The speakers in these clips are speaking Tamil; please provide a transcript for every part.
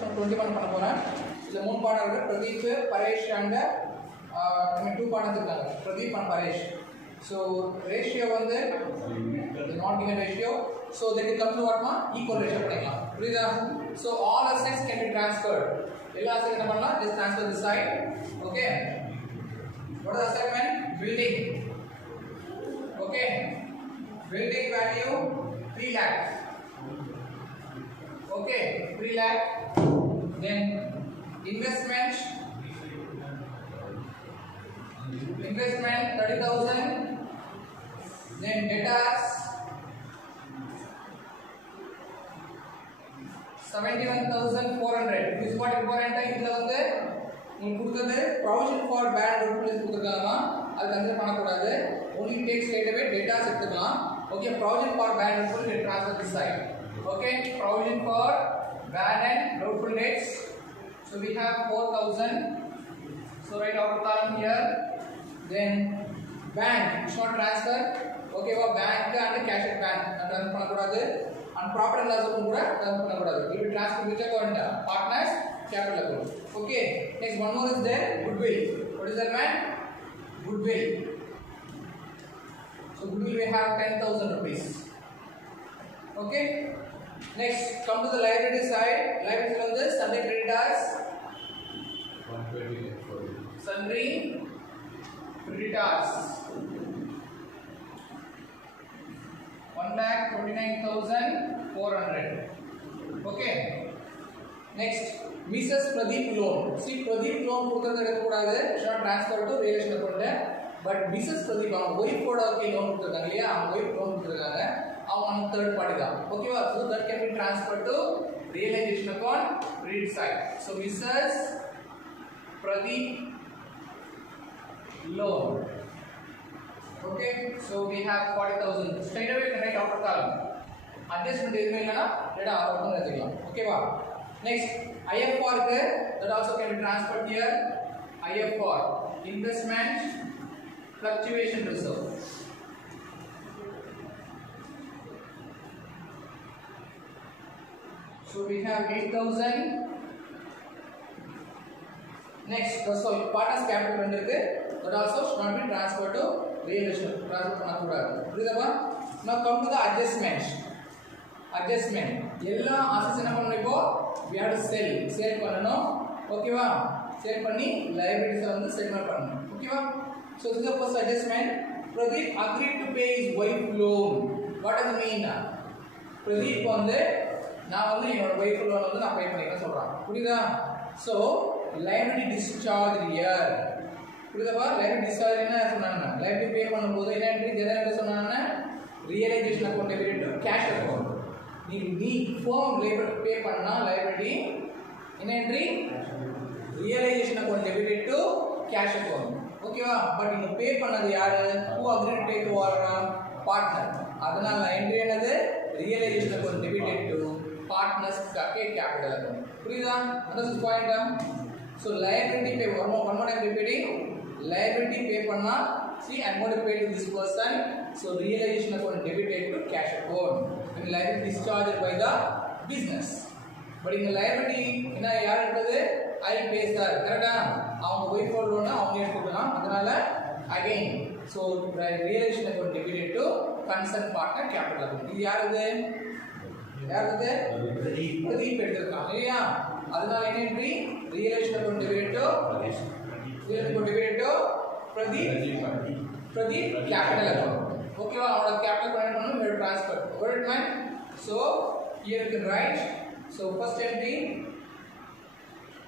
21 பண்ண போறேன். இதுல மூணு பாடம் இருக்கு. பிரதீப், பரேஷ் அண்ட் two பாடம் இருக்காங்க. Pradeep and Paresh. So ratio வந்து the not given ratio. So that it comes to what ma equal ratio பண்ணிக்கலாம். புரியுதா? So all assets can be transferred. எல்லா assets என்ன பண்ணலாம்? Just transfer this side. Okay. What is the assignment? Building. Okay. Building value 3 lakh. Okay, 3 lakh. Then investment 30,000. Then debtors 71,400. This is what important. இதுல வந்து உங்களுக்கு கொடுத்தது provision for bad rupees கொடுத்திருக்காங்க. அது கன்சிடர் பண்ண கூடாது. only take straight away debtors எடுத்துக்கலாம். Okay, provision for bad rupees will transfer this side. Okay, provision for bad and doubtful debts. So we have 4,000. So write outer column here. Then bank short transfer. Okay, what bank and cash at bank transfer பண்ண கூடாது. And profit and loss கூட transfer பண்ண கூடாது. It will transfer which account? Partners capital account. Okay, next one more is there, goodwill. What is that, man? Goodwill. So goodwill we have 10,000 rupees. Okay, next come to the liability side. Liability on this sundry creditors 120. Sundry creditors 1,29,400. Okay, next Mrs. Pradeep loan. See, Pradeep loan கொடுத்தது எடுக்க கூடாது. should transfer to relation account. But Mrs. Pradeep அவங்க wife ஓட loan கொடுத்திருக்காங்க இல்லையா, அவங்க wife loan கொடுத்திருக்காங்க, அவங்க third party தான். ஓகேவா? So that can be transferred to realization account, credit side. So Mrs. Pradeep loan. Okay, so we have 40,000. Straight away can write outer column. Adjustment எதுவுமே இல்லைனா டேட்டா அவுட்புட் எடுத்துக்கலாம். ஓகேவா? Next IFR க்கு that also can be transferred here. IFR investment fluctuation reserve. So we have 8,000. Next, so partners capital ரெண்டு இருக்கு. That also should not be transferred to realization. Transfer பண்ண கூடாது. புரியுதா? Now come to the adjustment. Adjustment. எல்லா assets என்ன பண்ணனும் இப்போ? We have to sell பண்ணனும். ஓகேவா? sell பண்ணி liabilities வந்து settlement பண்ணனும். ஓகேவா? So this is the first adjustment. Pradeep agreed to pay his wife loan. What does it mean? Pradeep வந்து நான் வந்து என்னோட wife loan வந்து நான் pay பண்ணிக்கிறேன்னு சொல்றான். புரியுதா? So liability discharge here. புரியுதா? liability discharge என்ன சொன்னாங்க? liability pay பண்ணும்போது என்ன என்ட்ரி என்ன சொன்னாங்க? realization account debit to cash account. நீ form liability pay பண்ணா liability என்ன entry? realization account debit to cash account. ஓகேவா? பட் இங்க பே பண்ணது யாரு? who agreed to take over? partner. அதனால என்ட்ரி என்னது? realization account debit to partners capital account. புரியுதா? அதான் point. So liability pay one more time repeating. Liability pay பண்ணா see I'm going to pay to this person. So realization account debited to cash account. And liability discharged by the business. But in the liability என்ன யார் எடுத்தது? I pays sir. கரெக்ட்டா? அவங்க wife loan அவங்க எடுத்துக்கலாம். அதனால again so realization account debited to concerned partner capital account. இது யாருது? யாருது? பிரதீப் எடுத்துக்கலாம் இல்லையா? அதனால என்ன entry? realization account debited to Pradeep capital account. ஓகேவா? அவரோட capital account பண்ணனும் வேற transfer. Got it, man? So here you can write. So first entry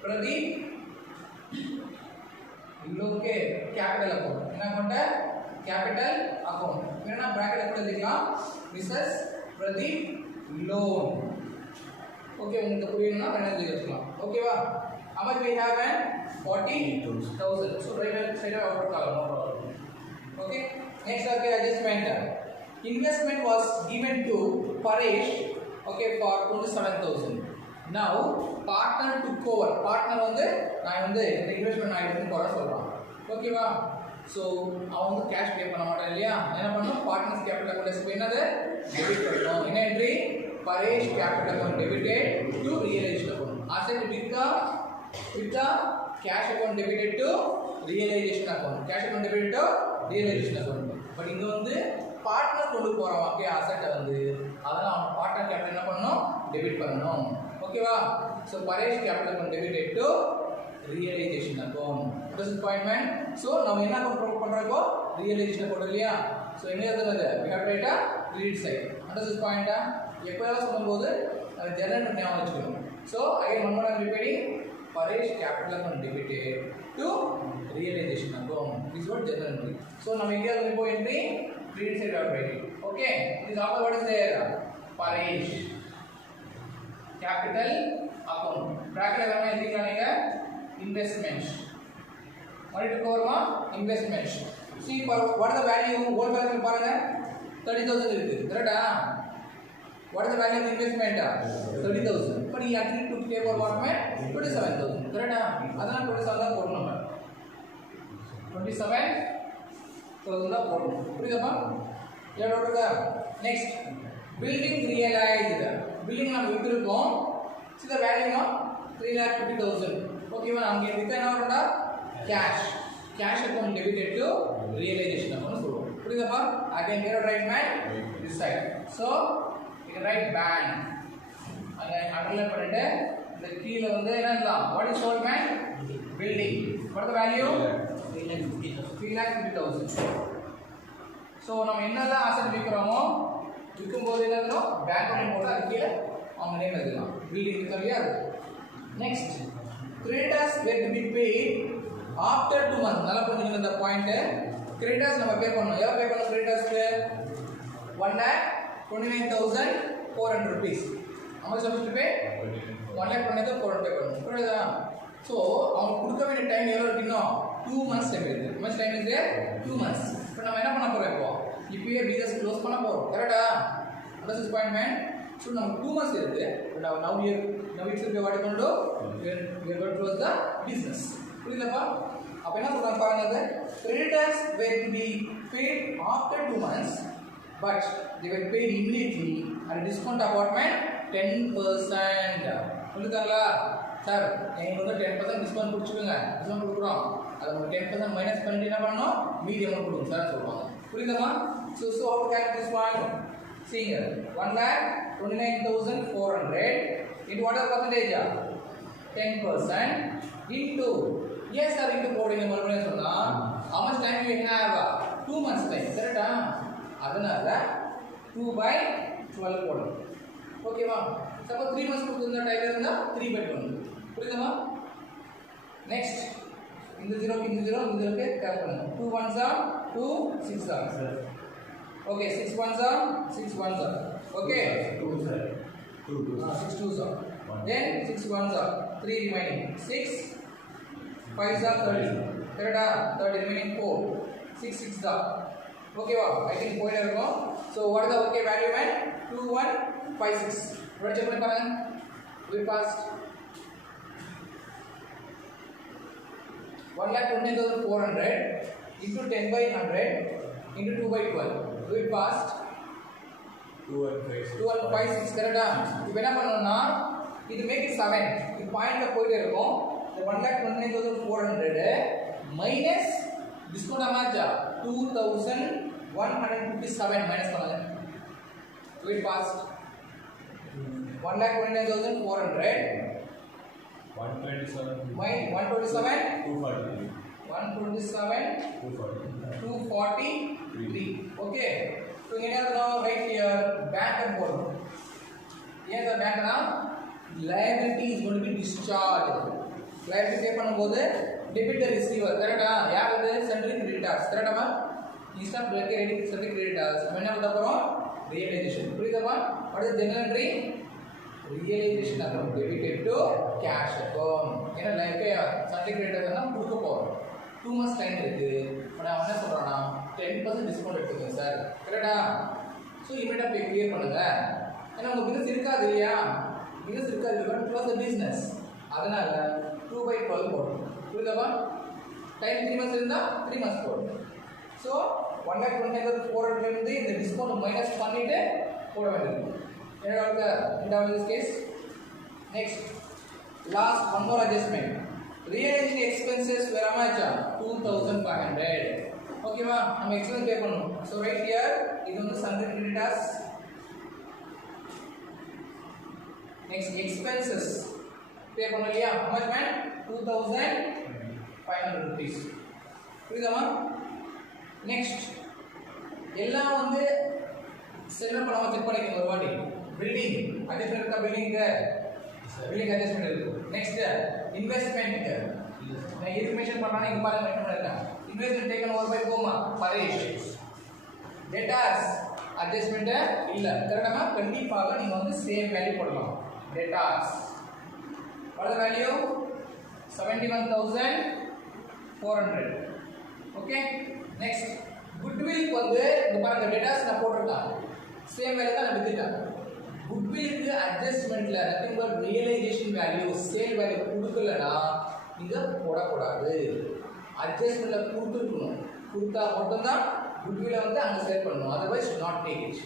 Pradeep okay capital account. என்ன பண்ண? capital account. வேணா bracket கூட எழுதிக்கலாம். Mrs. Pradeep loan. Okay, உங்களுக்கு புரியணும்னா வேணா எழுதி வச்சுக்கலாம். ஓகேவா? How much we have? 40,000. So right side of outer column, no problem. Okay. Next, okay, adjustment. Investment was given to Paresh, okay, for 27,000. Now partner took over. Partner வந்து நான் வந்து இந்த இன்வெஸ்ட்மென்ட் ஆயிடுன்னு போற சொல்றான். ஓகேவா? So அவன் வந்து cash pay பண்ண மாட்டான் இல்லையா? என்ன பண்ணனும்? partners capital account என்னது? debit பண்ணனும். என்ன entry? Paresh capital account debited to realization account. As asset with the cash account debited to realization account. Cash account debited to realization account. But இங்க வந்து பார்ட்னர் கொண்டு போறோம் ஓகே அசெட் வந்து அதனால அவன் பார்ட்னர் கேபிட்டல் என்ன பண்ணனும் டெபிட் பண்ணனும் ஓகேவா so Paresh capital account debited to realization account. What is the point man? So நம்ம என்ன அக்கவுண்ட் பண்றோம் realization account இல்லையா சோ என்ன எழுதுறது we have to write a credit side. What is this point? எப்போயாவது சொல்லும்போது அது ஜெனரல் ஞாபகம் வச்சுக்கணும் so again one more time repeating Paresh capital account debited to realization account. This is what general entry. So நம்ம இங்க வந்து இப்போ entry credit side of writing. Okay, this after what is there? Paresh capital account. Bracket la என்ன எழுதிக்கலாம்ங்க investments. What is cover investments. See for what is the value whole balance பாருங்க 30000 இருக்கு கரெக்ட்டா what is the value of investment 30000 but he agreed to pay for what man 27000 கரெக்ட்டா அதான் 27 தான் போடணும் நம்ம 27000 தான் போடணும் புரியுதா எவ்வளவுங்க நெக்ஸ்ட் பில்டிங் ரியலைஸ்ட் பில்டிங் நம்ம விட்டுருக்கோம் see the value of 350000 ஓகேவா நமக்கு வித்த என்ன வரும்டா cash account debited to realization account சொல்லுவோம் புரியுதா again here right man this side so you can write bank again underline பண்ணிட்டு இந்த கீழ வந்து என்ன எழுதலாம் what is sold man building what is the value 350000 so நம்ம என்னெல்லாம் அசெட் விக்கிறோமோ விக்கும்போது என்ன எழுதணும் பேங்க் நேம் போட்டு அது கீழ அவங்க நேம் எழுதலாம் building இருக்கலையா next creditors were to be paid after 2 months நல்லா புரிஞ்சுங்க இந்த பாயிண்ட் creditors நம்ம பே பண்ணனும் எவ்வளவு பே பண்ணனும் creditorsக்கு 1,29,400 rupees how much supposed to pay 1,29,400 pay பண்ணனும் புரியுதா so அவங்க கொடுக்க வேண்டிய டைம் எவ்வளவு இருக்குன்னா 2 months டைம் இருக்கு how much time is there 2 months இப்போ நம்ம என்ன பண்ண போறோம் இப்போயே பிசினஸ் க்ளோஸ் பண்ண போறோம் கரெக்ட்டா this is point man so நம்ம 2 months இருக்கு but now it's what you going to do we are going to close the business புரியுதாப்பா அப்ப என்ன சொல்றாங்க பாருங்க creditors were to be paid after 2 months but they were paid immediately at a discount apartment 10% புரியுதாங்களா sir நீங்க வந்து 10% டிஸ்கவுண்ட் கொடுத்துங்க டிஸ்கவுண்ட் கொடுக்குறோம் அது நம்ம 10% மைனஸ் பண்ணிட்டு என்ன பண்ணனும் மீதி அமௌண்ட் கொடுங்க சார் சொல்வாங்க புரியுதாமா so how to calculate this one see here 1,29,400 into what is the percentage 10% into yes sir into போடுங்க மறுபடியும் சொன்னா how much time you have 2 months time கரெக்ட்டா அதனால 2/12 போடுங்க ஓகேவா சப்போஸ் 3 months கொடுத்திருந்த டைம் இருந்தா 3/12 புரியுதா நெக்ஸ்ட் இந்த 0 க்கு இந்த 0 இந்த 0 க்கு கேல்குலேட் பண்ணுங்க 2 1s are 2 6 are okay 6 1s are 6 1s are okay 2 sir 2 6 2s are then 6 1s are 3 remaining 6 5s are 30 correct 30 remaining 4 6 6s are okay wow I think point இருக்கும் so what is the okay value man 2156 what check பண்ணி பாருங்க we passed 1,29,400 into 10/100 into 2/12 we passed 2156 கரெக்ட்டா இப்போ என்ன பண்ணனும்னா இது மேக் இட் 7 இது பாயிண்ட்ல போயிட்டே இருக்கும் the 1,29,400 minus discount amount 2,157 minus பண்ணுங்க we passed 1,29,400 127 243 okay so here now right here bank and board here the bank now liability is going to be discharged liability pay பண்ணும்போது debitor receiver கரெக்ட்டா யார் அது sundry creditors கரெக்ட்டாமா instead of credit sundry creditors நம்ம என்ன பண்ண போறோம் realization புரியுதா what is general entry realization account debited to cash account ஏன்னா லைக் sundry creditors எல்லாம் கொடுக்க போறோம் 2 months டைம் இருக்கு நான் என்ன சொல்றேன்னா 10% டிஸ்கவுண்ட் எடுத்துக்கங்க சார் கரெக்ட்டா சோ இமிடியேட்டா பே கிளியர் பண்ணுங்க ஏன்னா உங்க பிசினஸ் இருக்காது இல்லையா பிசினஸ் இருக்காது பட் க்ளோஸ் தி பிசினஸ் அதனால 2/12 போடுங்க புரியுதா டைம் 3 months இருந்தா 3 months போடுங்க சோ 1,29,400 இருந்து இந்த டிஸ்கவுண்ட் மைனஸ் பண்ணிட்டு போட வேண்டியது என்னடா இந்த this case next Last one more adjustment. Realization expenses were how much? 2500. Okay ma, हम expense pay பண்ணனும். So right here இது வந்து sundry creditors. Next expenses pay பண்ணனும் இல்லையா? How much man? 2500 rupees. புரியுதாமா? Next எல்லாம் வந்து செல்வ பணமா செக் பண்ணிக்கங்க ஒரு வாட்டி. Building adjustment இருக்கா building பில்லிங் அட்ஜஸ்ட்மென்ட் இருக்கு. நெக்ஸ்ட் இன்வெஸ்ட்மென்ட் நான் இன்ஃபர்மேஷன் பண்ணானே இங்க பாருங்க மென்ஷன் பண்ணிருக்கேன். இன்வெஸ்ட்மென்ட் டேக்கன் ஓவர் பை கோமா பரேஷ். டேட்டாஸ் அட்ஜஸ்ட்மென்ட் இல்ல கரெக்ட்டா கண்டிப்பாக நீங்க வந்து சேம் வேல்யூ போடலாம். Datas what the value 71400. Okay next goodwill வந்து இங்க பாருங்க டேட்டாஸ் நான் போட்டுட்டேன். சேம் வேல்யூ தான் நான் வித்துட்டேன். goodwill க்கு அட்ஜஸ்ட்மென்ட்ல nothing but realization value sale value கொடுக்கலனா நீங்க போட கூடாது. அட்ஜஸ்ட்மென்ட்ல கொடுத்துக்கணும். கொடுத்தா மட்டும் தான் goodwill வந்து அங்க சேல் பண்ணனும். otherwise not take it.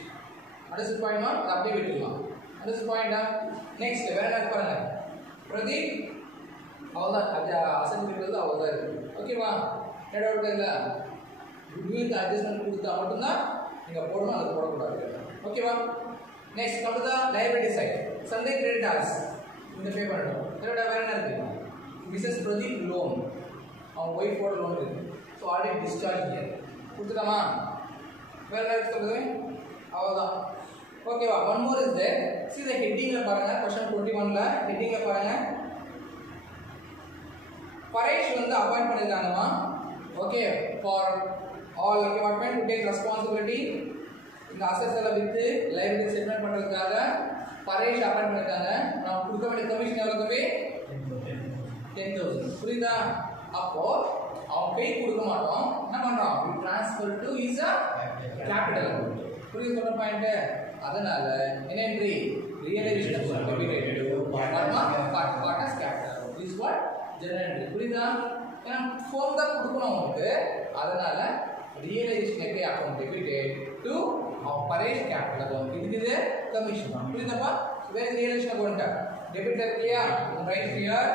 அடுத்த பாயிண்ட் நான் அப்படியே விட்டுறலாம். அடுத்த பாயிண்ட் நெக்ஸ்ட் வேற என்ன பாருங்க. பிரதீப் அவ்வளவுதான் அது அசெட் இருக்கிறது அவ்வளவுதான் இருக்கு. ஓகேவா? ஏட் அவுட் இல்ல goodwill க்கு அட்ஜஸ்ட்மென்ட் கொடுத்தா மட்டும் தான் நீங்க போடணும். அது போட கூடாது. ஓகேவா? Next come to the liability side. Sunday creditors இந்த பே பண்ணணும். இதோட வேற என்ன இருக்கு? Mrs. Pradeep loan. அவங்க wife ஓட loan இருக்கு. So already discharge here. கொடுத்துட்டோமா? வேற என்ன சொல்றது? அவ்வளவுதான். ஓகேவா? One more is there. See the heading ல பாருங்க. Question 21 ல heading ல பாருங்க. பரேஷ் வந்து அப்பாயிண்ட் பண்ணிருக்காங்கமா. Okay for all department to take responsibility. இந்த அசெட்ஸ் எல்லாம் வித்து லைபிலிட்டி செட்டில்மென்ட் பண்றதுக்காக பரேஷ் அப்பாயிண்ட் பண்ணிருக்காங்க. நான் கொடுக்க வேண்டிய கமிஷன் எவ்வளவு தம்பி? 10000. புரியுதா? அப்போ அவன் கை கொடுக்க மாட்டோம். என்ன பண்றோம்? we transfer to is a capital account. புரியுது சொல்ற பாயிண்ட்? அதனால inventory realization of debited to partners capital. This is what general entry. புரியுதா? ஏன்னா ஃபார்ம் தான் கொடுக்கணும் உங்களுக்கு. அதனால realization account debited to Paresh capital account. This is a commission. புரியுதாப்பா? Where is realization account? Debitor clear? Right here.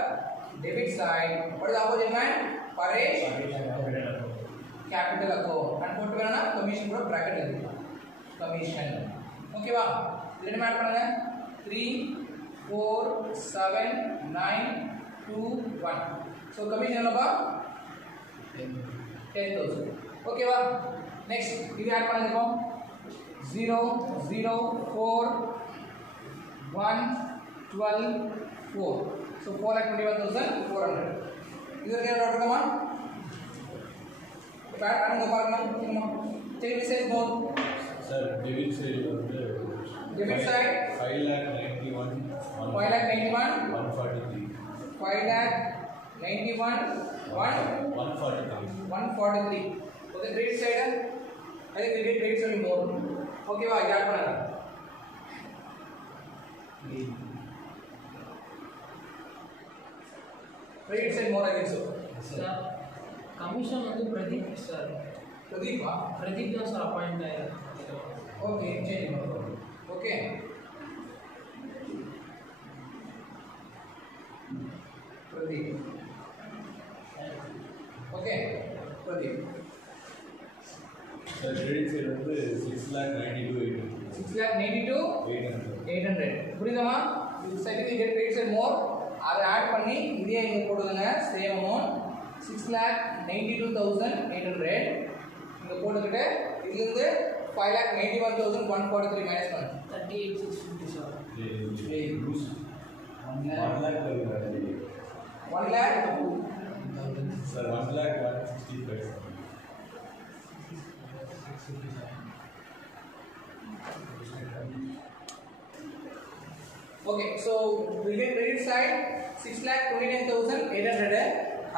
Debit side. What is the opposite line? Paresh capital account. And what is the commission for bracket? Commission. Okay va? This is add பண்ணுங்க. 3 4 7 9 2 1. So commission என்னப்பா? 10000. Okay va? Next இது add பண்ணுங்க. 0 0 4 1 12 4. So 4,21,400. இதற்கு என்ன போட்டுக்கமா? பேட் அங்க பாருங்க. Check message mode. Sir debit side வந்து debit side 5,91,143. 5,91,143. Okay, credit side. I think we did credit side more. Okay, va याद பண்ணலாம். Credit side more I think so. Sir, commission வந்து பிரதீப் சார். பிரதீப்பா? பிரதீப் தான் சார் அப்பாயிண்ட் ஆயிரு. Okay, change பண்ணுங்க. Okay. Pradeep. Okay, Pradeep. Sir credit side வந்து 6,92,800. புரியுதாமா? இது சைடுக்கு get credit side more. அதை ஆட் பண்ணி இதே இங்க போடுங்க சேம் அமௌண்ட் 6,92,800 இங்க போட்டுக்கிட்டு இதுல இருந்து 5,91,143 மைனஸ் பண்ணு. 38,650 sir. 1 lakh sir 1,01,65. Okay, so we get credit side 6,29,800.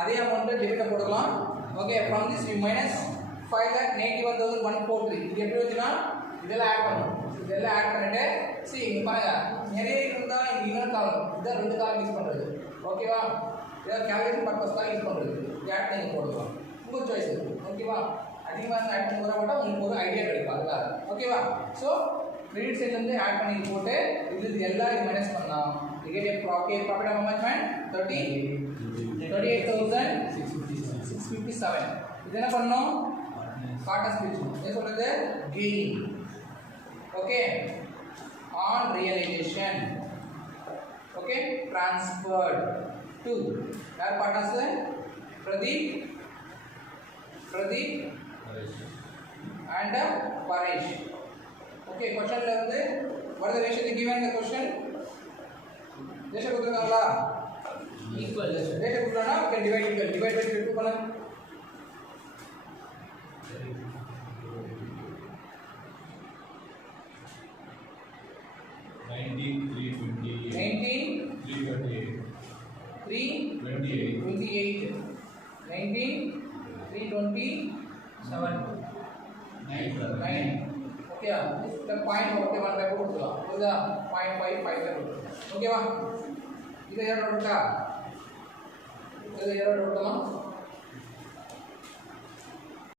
அதே அமௌண்ட் டெபிட் போடலாம். Okay, from this we minus 5,91,143. இது எப்படி வந்துனா இதெல்லாம் ஆட் பண்ணனும். இதெல்லாம் ஆட் பண்ணிட்டு see இங்க பாருங்க நிறைய இருந்தா இங்க இன்னொரு காலம் இத ரெண்டு காலம் யூஸ் பண்றது. ஓகேவா? இத கால்குலேஷன் பர்பஸ் தான் யூஸ் பண்றது. ஆட் நீங்க போடலாம். உங்க சாய்ஸ் இருக்கு. ஓகேவா? அதிகமா ஆட் பண்ண மட்டும் உங்களுக்கு ஒரு ஐடியா கிடைக்கும் அதுல. ஓகேவா? சோ கிரெடிட் சைடுல இருந்து ஆட் பண்ணி போட்டு இது எல்லாம் மைனஸ் பண்ணலாம். you get a profit how much man 38,657. இது என்ன பண்ணோம்? பார்ட்னர்ஸ் பிரிச்சோம். என்ன சொல்றது? gain. Okay. On realization. Okay. Transferred to. Where partners? Pradeep and Paresh. Okay. Question la வந்து what is the ratio given in the question? ratio கொடுத்திருக்காங்களா? equal. ratio கொடுத்தா we can divide by 2 பண்ணலாம். 9. Okay, the point okay 1 by 4 கொடுக்கலாம். புரியுதா? 0.55 ஓகேவா? இது எரர் இருக்கா? இது எரர் இருக்கா?